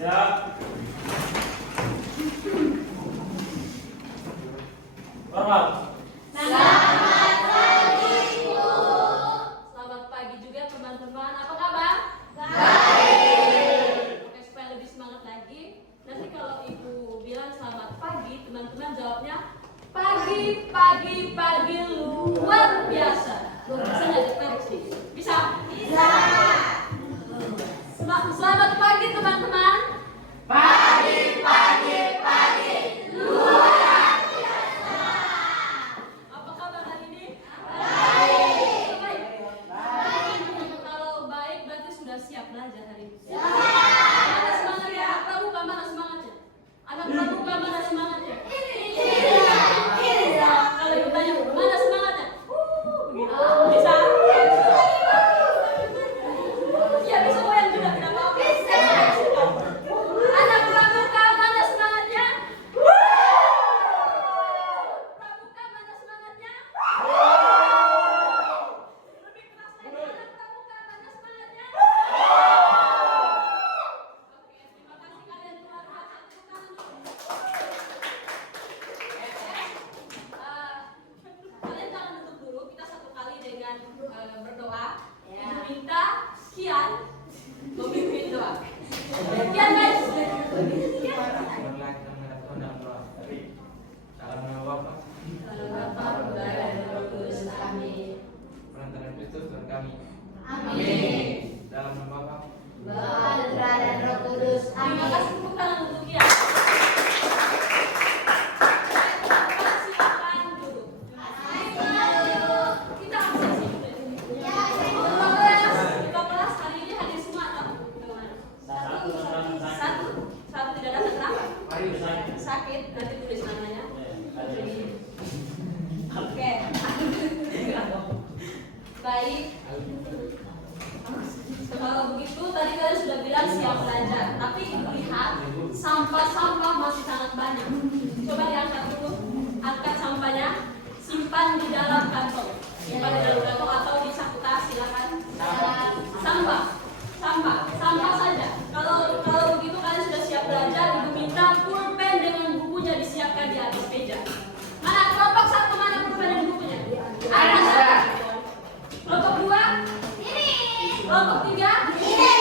Ya. Hormat. Selamat pagi, Bu. Selamat pagi juga teman-teman. Apa kabar? Baik. Oke, supaya lebih semangat lagi, nanti kalau Ibu bilang selamat pagi, teman-teman jawabnya pagi, pagi, pagi luar biasa. Luar biasa nggak ditarik sih? Bisa? Bisa. Selamat pagi teman-teman. Pagi, pagi, pagi, luar biasa. Apa kabar hari ini? Baik. Baik. Kalau baik berarti sudah siap belajar hari ini. Siap. Mana semangat ya? Pramuka mana semangatnya? Anak pramuka mana semangatnya? Kalau ibu tanya mana semangatnya? Begitu. Bisa? Iya bisa goyang juga tidak apa-apa. Anak pramuka mana semangatnya? Pramuka mana semangatnya? Lebih keras lagi. Anak pramuka mana semangatnya? Oke, terima kasih kalian luar biasa. Tepuk tangan dulu. Kalian jangan duduk dulu. Kita satu kali dengan berdoa. Ibu minta sekian memimpin doa. Sekian guys. Dalam nama Bapa, Bapa, Putra, dan Roh Kudus. Amin. Perantaraan Kristus Tuhan kami. Amin. Dalam nama Bapa, Bapa, Putra, dan Roh Kudus. Terima Amin. kasih tepuk tangan untuk Kia. Silakan duduk. Kita absen sih. Kita kelas hari ini hadir semua atau bagaimana? Satu tidak datang kenapa? Sakit. Nanti tulis namanya. Oke. Baik. Kalau begitu tadi kalian sudah bilang siap belajar, tapi lihat sampah-sampah masih sangat banyak. Coba diangkat dulu, angkat sampahnya, simpan di dalam kantong, simpan di dalam kantong atau di saku tas, silakan. Sampah saja. Kalau begitu kalian sudah siap belajar, ibu minta pulpen dengan bukunya disiapkan di atas meja. Mana kelompok satu, mana pulpen dan bukunya? Ada. Kelompok dua? Ini. Kelompok tiga? Ini.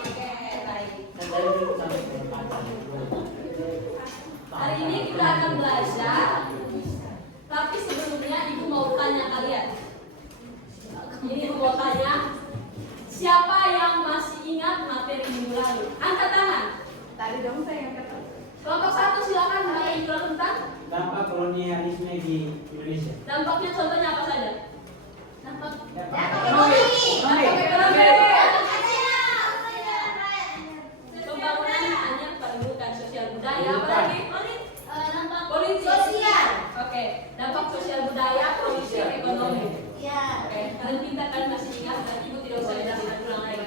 Oke, baik. Hari ini kita akan belajar, tapi sebelumnya ibu mau tanya kalian. Ini ibu mau tanya, siapa yang masih ingat materi minggu lalu? Angkat tangan. Tadi dong saya yang kata. Kelompok satu silakan materi minggu lalu tentang dampak kolonialisme di Indonesia. dampaknya, contohnya apa saja? Dampak Ekonomi. pembangunan hanya pendidikan sosial budaya, apalagi politik Sosial. Oke, dampak sosial budaya, politik, ekonomi. Ya. Oke, kalian pintar, kalian masih ingat, berarti ibu tidak usah jelaskan ulang lagi.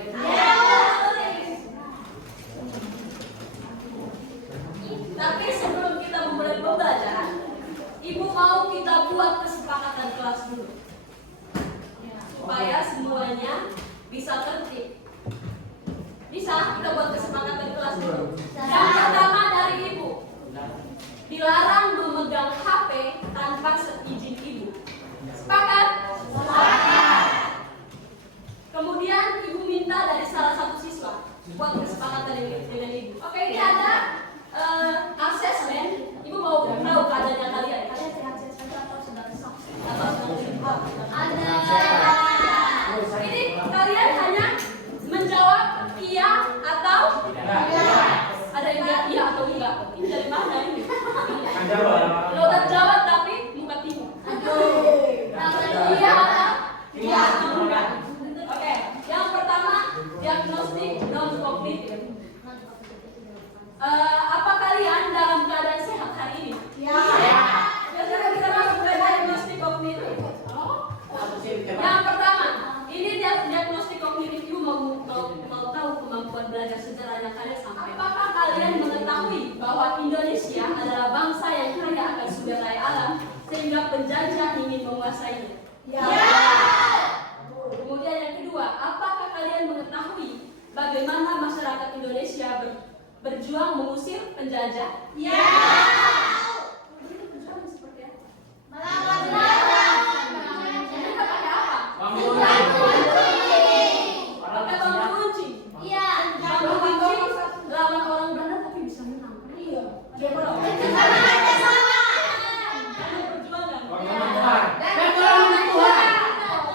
Tapi sebelum kita memulai pembelajaran, ibu mau kita buat kesepakatan kelas dulu, supaya semuanya bisa tertib. Bisa kita buat kesepakatan kelas dulu. Yang pertama dari ibu, dilarang memegang HP tanpa seizin ibu. Sepakat? Sepakat. Kemudian ibu minta dari salah satu siswa buat kesepakatan dengan ibu. Oke, ini ada asesmen. Ibu mau tahu keadaannya kalian. Kalian sehat-sehat saja atau sedang kesal? Atau sedang sedih? Ada. Ini kalian hanya menjawab iya atau tidak. Ada yang bilang iya atau enggak. Ini dari mana ini? Logat jawab tapi muka timur. Iya atau iya atau enggak. Oke, yang pertama diagnostik non kognitif. Apa kalian dalam keadaan sehat hari ini? Ya. Sekarang kita masuk ke diagnostik kognitif. Yang pertama, ini diagnostik kognitif. Ibu mau tahu kemampuan belajar sejarahnya kalian sampai. Apakah kalian mengetahui bahwa Indonesia adalah bangsa yang kaya akan sumber daya alam sehingga penjajah ingin menguasainya? Ya. Kemudian yang kedua, apakah kalian mengetahui bagaimana masyarakat Indonesia berjuang mengusir penjajah? Ya. Itu berjuang seperti apa? Melawan Belanda. Mereka pakai apa? Bambu. Pakai bambu runcing. Iya. Bambu runcing lawan orang Belanda tapi bisa menang. Iya. Coba dong. Karena ada sama. Karena perjuangan. Bagaimana Tuhan? Pertolongan Tuhan.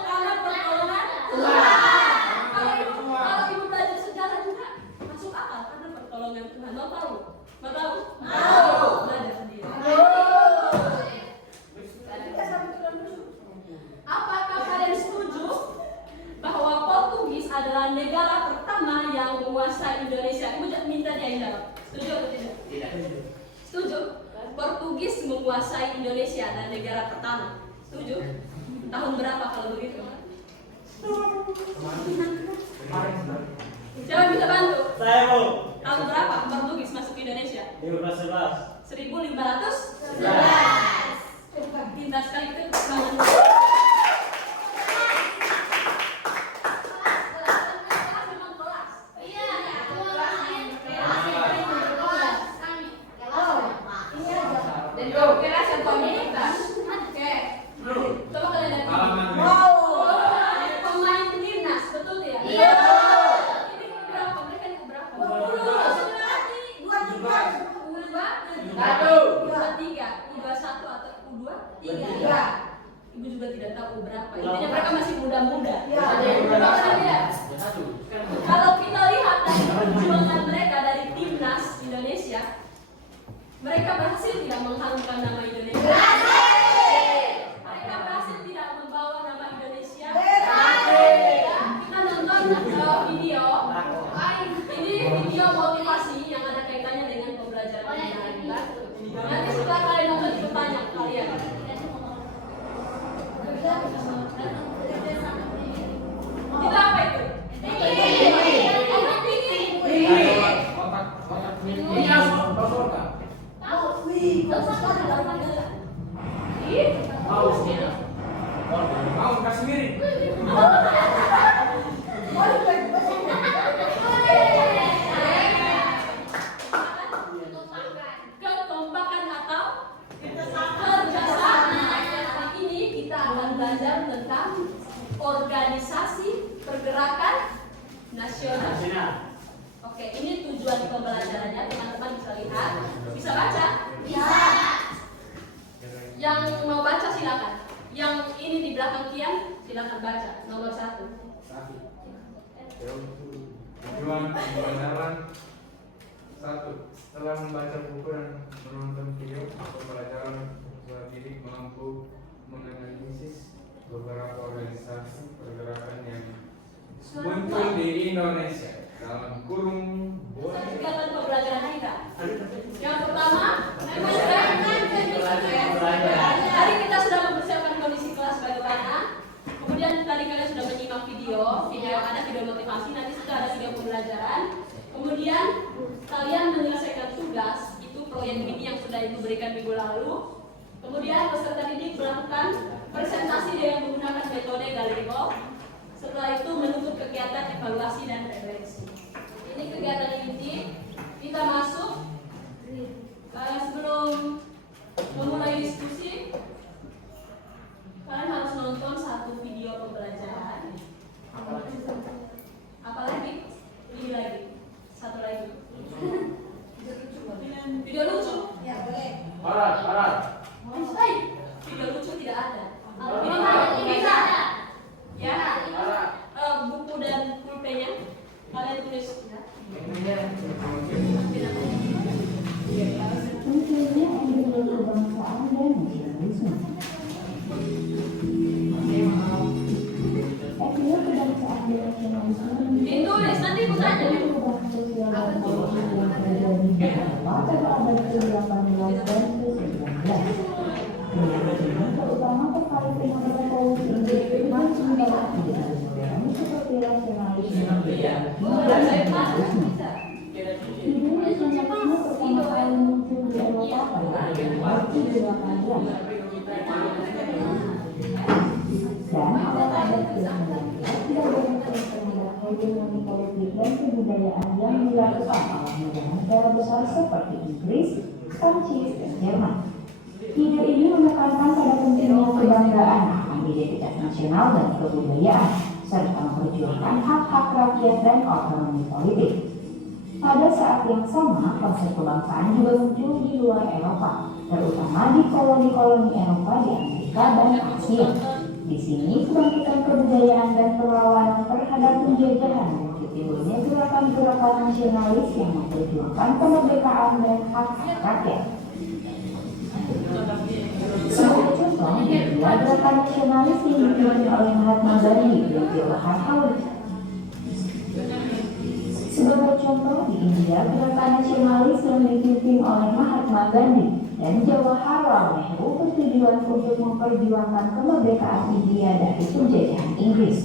Karena pertolongan Tuhan. Kalau ibu belajar sejarah juga masuk akal karena pertolongan Tuhan. Mau tahu? Mau tahu? Mau. Belajar sendiri. Apakah kalian setuju bahwa Portugis adalah negara pertama yang menguasai Indonesia? Ibu minta dia yang jawab. Setuju atau tidak? Tidak. Setuju? Portugis menguasai Indonesia dan negara pertama. Setuju? Tahun berapa kalau begitu? Kemarin. Siapa bisa bantu? Saya Bu. Tahun berapa Portugis masuk ke Indonesia? 1511. 1511. Pintar sekali itu tangan. Memang kelas. Iya. Dan kau kelas yang komunitas. Oke. Coba kalian lihat. Halaman. Pemain timnas, betul tidak? Iya. Ini berapa? Mereka ini berapa? 20. 23, U21 atau U2? 3. Ibu juga tidak tahu berapa. Intinya mereka masih muda-muda. Coba kalian lihat. Kalau kita lihat dari perjuangan mereka dari timnas Indonesia, mereka berhasil tidak mengharumkan nama Indonesia. Mereka berhasil tidak membawa nama Indonesia. Kita nonton video. Ini video motivasi yang ada kaitannya dengan pembelajaran kita. Nanti setelah kalian nonton itu tanya kalian. Itu apa itu? Apa tinggi? Otak. Ini apa? Mau kasih mirip. Kekompakan atau kerjasama. Ini kita akan belajar tentang organisasi pergerakan nasional. Oke, ini tujuan pembelajarannya. Teman-teman bisa lihat, bisa baca. Bisa. Yang mau baca silakan. Yang ini di belakang Kian silakan baca nomor 1. Tujuan pembelajaran 1. Setelah membaca buku dan menonton video, pembelajaran siswa didik mampu menganalisis beberapa organisasi pergerakan yang muncul di Indonesia dalam kurung Kegiatan pembelajaran kita. Yang pertama, tadi kita sudah mempersiapkan kondisi kelas bagaimana. Kemudian tadi kalian sudah menyimak video yang ada video motivasi. Nanti sudah ada video pembelajaran. Kemudian kalian menyelesaikan tugas itu proyek mini yang sudah ibu berikan minggu lalu. Kemudian peserta didik melakukan presentasi dengan menggunakan metode Gallery Box. Setelah itu menutup kegiatan evaluasi dan refleksi. Ini kegiatan inti. Kita masuk. Sebelum memulai diskusi, kalian harus nonton satu video pembelajaran. Apalagi? Ini lagi. Satu lagi. Video lucu. Ya, boleh. Parah. Video lucu tidak ada. Ini bisa. Ya. Buku dan pulpennya kalian tulis. Ditulis nanti ibu tanya. politik dan kebudayaan yang dilakukan oleh negara-negara besar seperti Inggris, Prancis, dan Jerman. Ide ini menekankan pada pentingnya kebanggaan akan identitas nasional dan kebudayaan, serta memperjuangkan hak-hak rakyat dan otonomi politik. Pada saat yang sama, konsep kebangsaan juga muncul di luar Eropa, terutama di koloni-koloni Eropa di Amerika dan Asia. Di sini, kebangkitan kebudayaan dan perlawanan terhadap penjajahan dan timbulnya gerakan-gerakan nasionalis yang memperjuangkan kemerdekaan dan hak-hak rakyat. Sebagai contoh, dua gerakan nasionalis yang dipimpin oleh Mahatma Gandhi dan Jawaharlal Nehru. Sebagai contoh, di India, gerakan nasionalis yang dipimpin oleh Mahatma Gandhi dan Jawaharlal Nehru bertujuan untuk memperjuangkan kemerdekaan India dari penjajahan Inggris.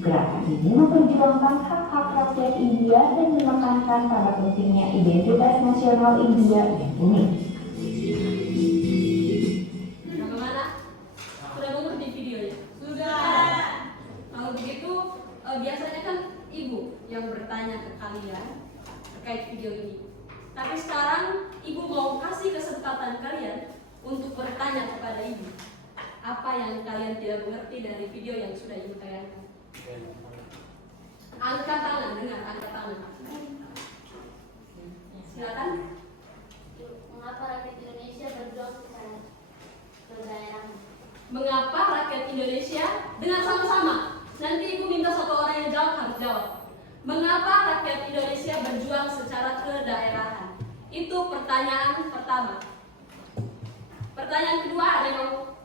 Gerakan ini memperjuangkan hak-hak rakyat India dan menekankan pada pentingnya identitas nasional India yang unik. Bagaimana? Sudah mengerti videonya? Sudah. Kalau begitu, biasanya kan ibu yang bertanya ke kalian terkait video ini. Tapi sekarang ibu mau kasih kesempatan kalian untuk bertanya kepada ibu apa yang kalian tidak mengerti dari video yang sudah ibu tayangkan. Angkat tangan, dengar angkat tangan. Silakan. Mengapa rakyat Indonesia berjuang secara berdaerah? Mengapa rakyat Indonesia dengan sama-sama? Nanti ibu minta satu orang yang jawab harus jawab. Mengapa rakyat Indonesia berjuang secara kedaerahan? Itu pertanyaan pertama. Pertanyaan kedua, ada yang mau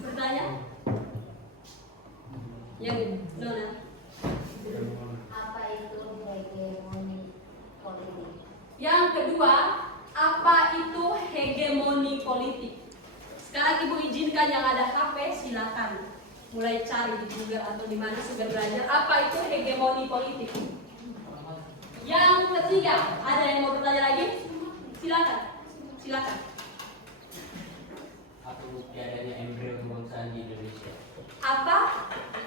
bertanya? Yang Nona. Apa itu hegemoni politik? Yang kedua, apa itu hegemoni politik? Sekarang ibu izinkan yang ada HP silakan mulai cari di Google atau di mana sudah belajar apa itu hegemoni politik. Yang ketiga, ada yang mau bertanya lagi? Silakan, silakan. Apa bukti adanya embrio kebangsaan di Indonesia? Apa?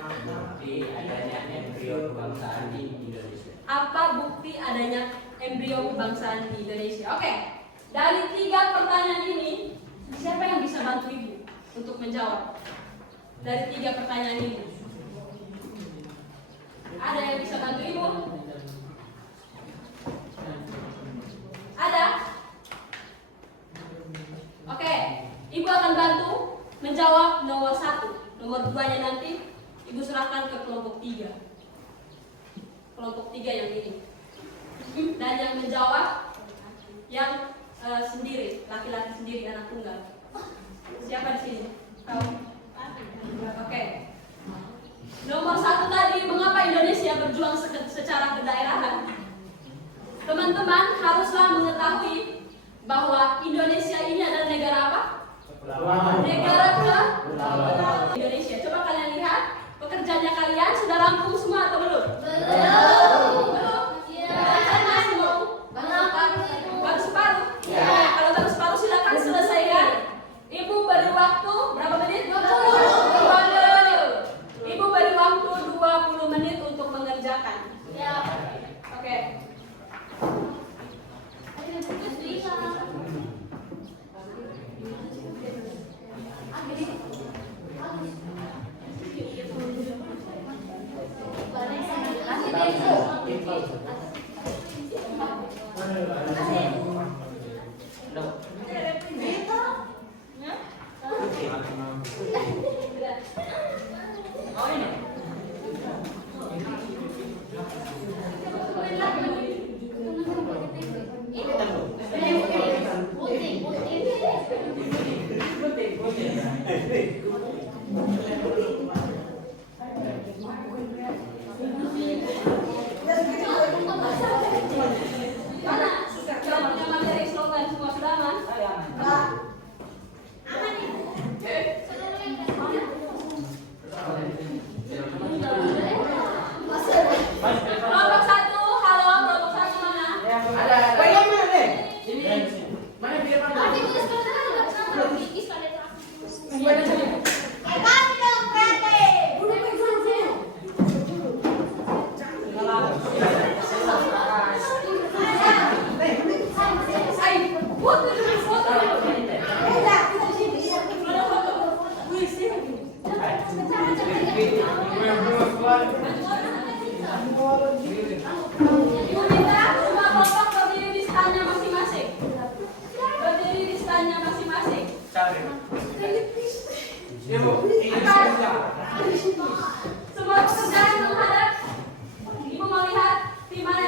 Bukti adanya embrio kebangsaan di Indonesia. Apa bukti adanya embrio kebangsaan di Indonesia? Oke, dari 3 pertanyaan ini, siapa yang bisa bantu ibu untuk menjawab? Dari 3 pertanyaan ini, ada yang bisa bantu ibu? Ada? Oke, ibu akan bantu menjawab nomor 1. Nomor 2-nya nanti ibu serahkan ke kelompok 3. Kelompok 3 yang ini. Dan yang menjawab yang sendiri, laki-laki sendiri, anak tunggal. Siapa di sini? Tahu? Oke. Nomor 1 tadi, mengapa Indonesia berjuang secara kedaerahan? Teman-teman haruslah mengetahui bahwa Indonesia ini adalah negara apa? Negara kepulauan Indonesia. Coba kalian lihat, pekerjaannya kalian sudah rampung semua atau belum? Belum. Kalian masih mau? Baru separuh. Kalau baru separuh silakan selesaikan. Ibu beri waktu berapa menit? 20 menit. Ibu beri waktu 20 menit untuk mengerjakan. Oke. Vanessa,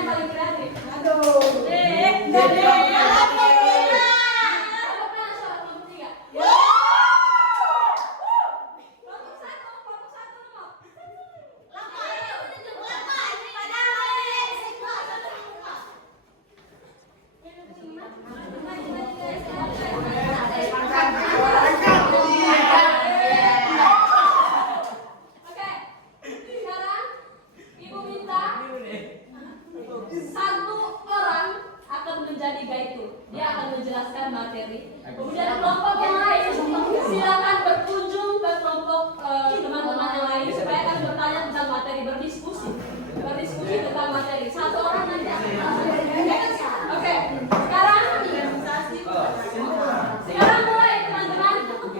paling kreatif. Aduh. Oke, sekarang Ibu minta satu orang akan menjadi guide. Dia akan menjelaskan materi. Kemudian kelompok yang lain silakan berkunjung ke kelompok teman-teman yang lain supaya akan bertanya tentang materi, berdiskusi tentang materi. Satu orang nanti. Oke, sekarang mulai teman-teman.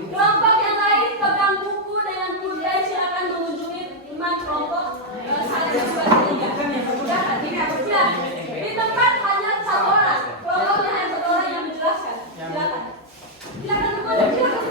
Kelompok yang lain pegang buku dengan pulpen, silakan mengunjungi teman kelompok 1, 2, 3. Di tempat hanya satu orang. Kelompoknya hanya satu orang yang menjelaskan. Silakan. Silakan berkunjung.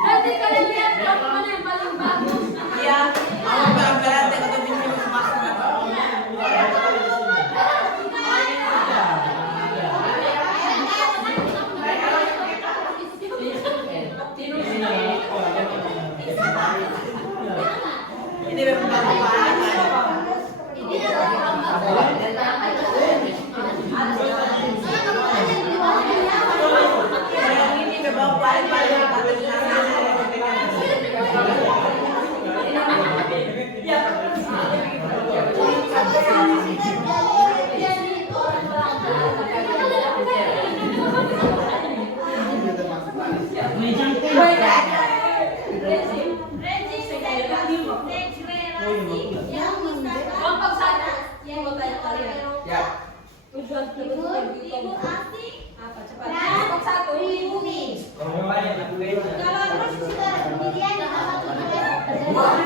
Nanti kalian lihat kelompok mana yang paling bagus. Kelompok sana yang mau tanya kalian. Ya. Tujuan terbentuk di kelompok apa cepat? Kelompok 1 Bumi. Kalau terus sudah Kemudian yang satu tujuan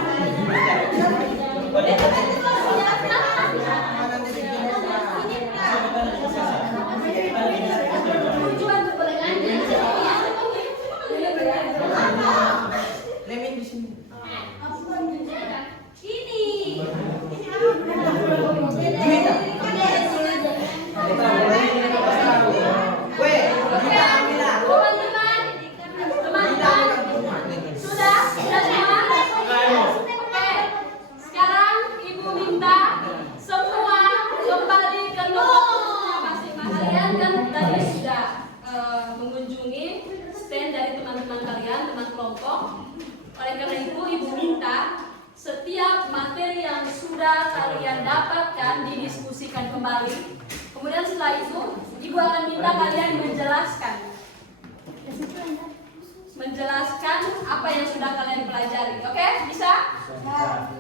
Lemin di sini. Sekarang Ibu minta semua kembali ke kelompok masing-masing. Kalian kan tadi sudah mengunjungi stand dari teman-teman kalian, teman kelompok. Oleh karena itu Ibu minta setiap materi yang sudah kalian dapatkan didiskusikan kembali. Kemudian setelah itu Ibu akan minta kalian menjelaskan. menjelaskan apa yang sudah kalian pelajari. Oke, bisa? Sudah.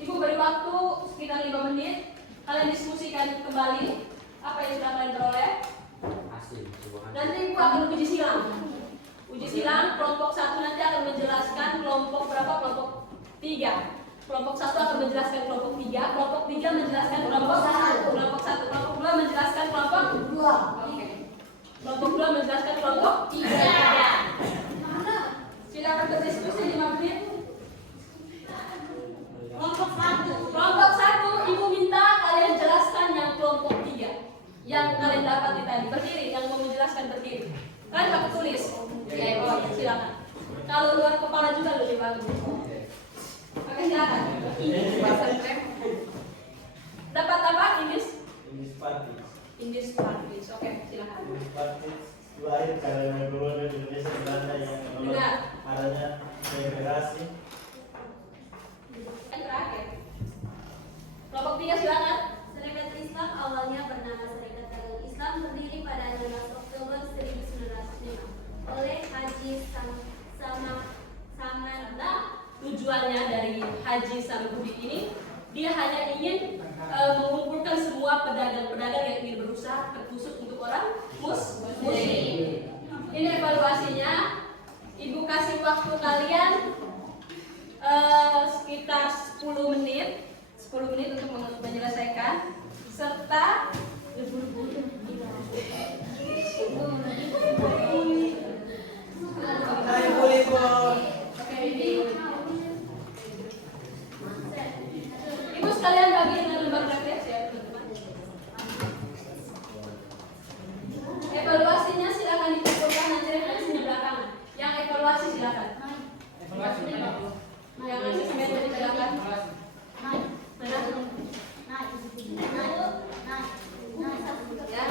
Ibu beri waktu sekitar 5 menit. Kalian diskusikan kembali apa yang sudah kalian peroleh. Hasil semua. Nanti ibu akan uji silang. Uji silang kelompok 1 nanti akan menjelaskan kelompok berapa? Kelompok 3. Kelompok 1 akan menjelaskan kelompok 3, kelompok 3 menjelaskan kelompok 1, kelompok 1, kelompok 2 menjelaskan kelompok 2. Oke. Kelompok 2 menjelaskan kelompok 3. Silakan berdiskusi 5 menit. Kelompok 1. Kelompok 1 ibu minta kalian jelaskan yang kelompok 3. Yang kalian dapat tadi berdiri, yang mau menjelaskan berdiri. Kalian pakai tulis. Ya, silakan. Kalau luar kepala juga lebih bagus. Oke, silakan. Dapat apa? Indis Partis. Oke, silakan. Lahir karena keluarga Indonesia Belanda yang menolak adanya federasi. Yang terakhir. Kelompok 3 silakan. Serikat Islam awalnya bernama Serikat Dagang Islam, berdiri pada 16 Oktober 1905 oleh Haji Samanda. Tujuannya dari Haji Samudi ini, dia hanya ingin mengumpulkan semua pedagang-pedagang yang ingin berusaha terkhusus untuk orang muslim. Ini evaluasinya. Ibu kasih waktu kalian sekitar 10 menit untuk menyelesaikan serta Ibu sekalian bagi dengan lembar refleksi ya teman-teman. Evaluasinya silakan dikumpulkan, nanti refleksinya belakangan. Yang evaluasi silakan. Evaluasi. Yang asesmen dari belakang. Mana? Ya,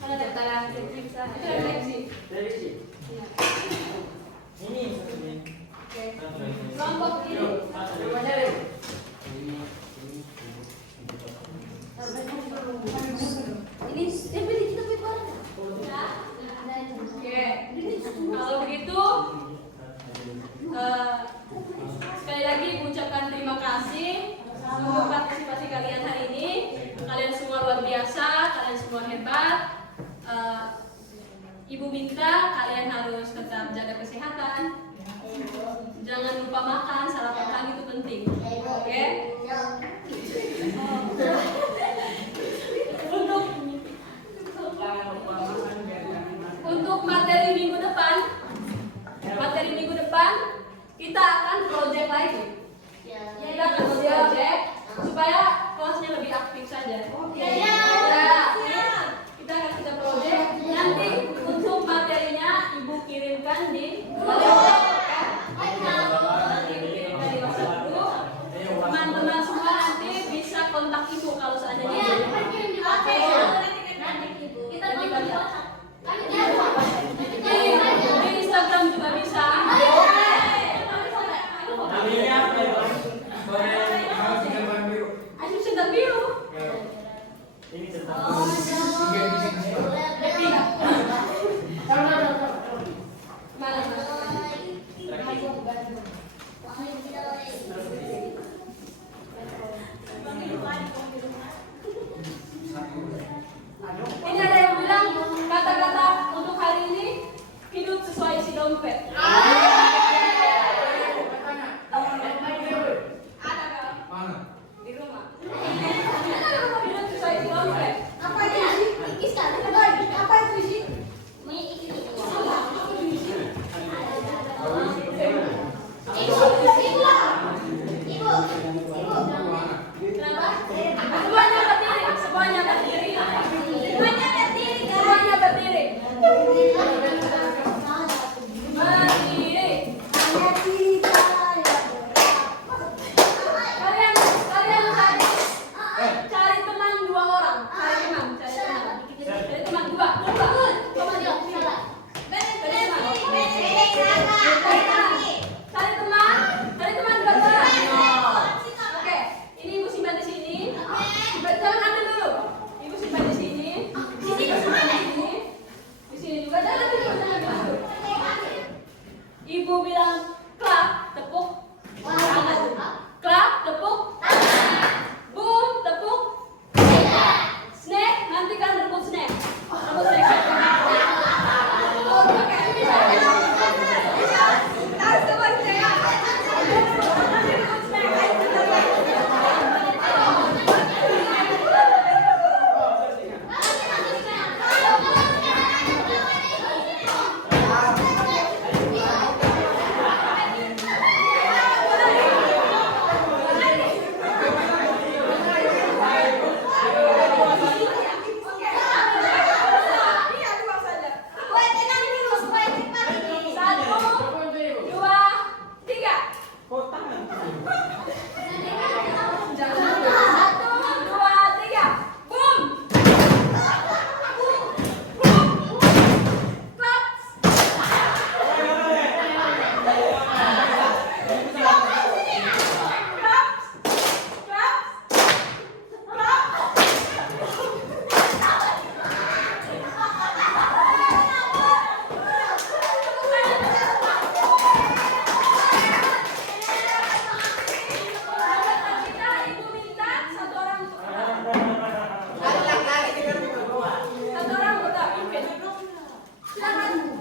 mana data diperiksa? Itu refleksi. Ya. Ini Oke. Kelompok ini. Ini kita bareng. Oke. Kalau begitu sekali lagi ucapkan terima kasih untuk partisipasi kalian hari ini. Kalian semua luar biasa, kalian semua hebat. Ibu minta kalian harus tetap jaga kesehatan. Jangan lupa makan, sarapan pagi itu penting. Oke? Untuk materi minggu depan kita akan project lagi. Kita akan project supaya kelasnya lebih aktif saja. Kita akan project. Nanti untuk materinya ibu kirimkan di WhatsApp group. Teman-teman semua nanti bisa kontak ibu kalau seandainya di Instagram juga bisa. Asyik centang biru. ini tentang Ini ada yang bilang kata-kata untuk hari ini hidup sesuai isi dompet. Mana? Di rumah. Hidup sesuai isi dompet. Apa itu isi? Ikis kan? Apa itu isi? Kenapa? Semuanya berdiri. Semuanya berdiri. Semuanya berdiri. Mari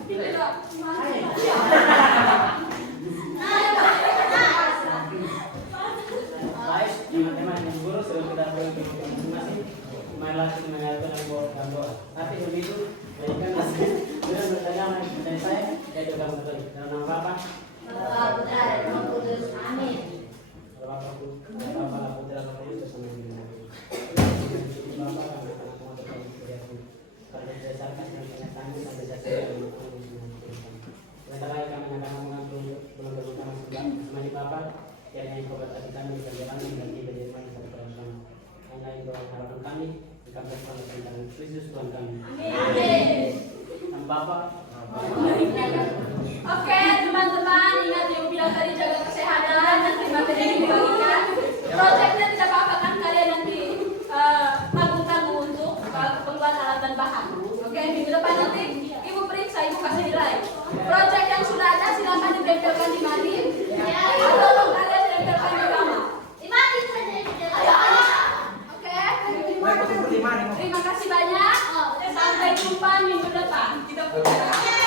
Ini dong. Baik, teman-teman yang guru sudah kita masih lagi mengajarkan gambor. Tapi begitu, berikan sudah bertanya mengenai saya, yaitu kamu betul. Dalam nama Bapa, Bapa, Putra, dan Roh Kudus. Amin. Bapa, Putra, Roh Kudus, sama dengan Bapa, anak-anak semua terkait dengan pada berdasarkan dan kenyataan sampai saya sebentar lagi kami akan mengatur belum bersama sama di Bapa, yang memberkati kami dan kami dan tiba di rumah kita bersama. Karena itu harapan kami, kami bersama dengan Kristus Tuhan kami. Amin. Nama Bapa. Oke, teman-teman, ingat yang bilang tadi jaga kesehatan dan terima kasih yang dibagikan. Proyeknya tidak apa-apa kan kalian nanti tanggung-tanggung untuk keperluan alat dan bahan. Oke, minggu depan nanti ibu periksa, ibu kasih nilai. Proyek yang sudah ada silakan ditempelkan di mari. Atau kalian tempelkan di kamar. Imani saja yang Ayo, ayo. Oke. Baik, Terima kasih banyak. Sampai jumpa minggu depan. Kita pulang.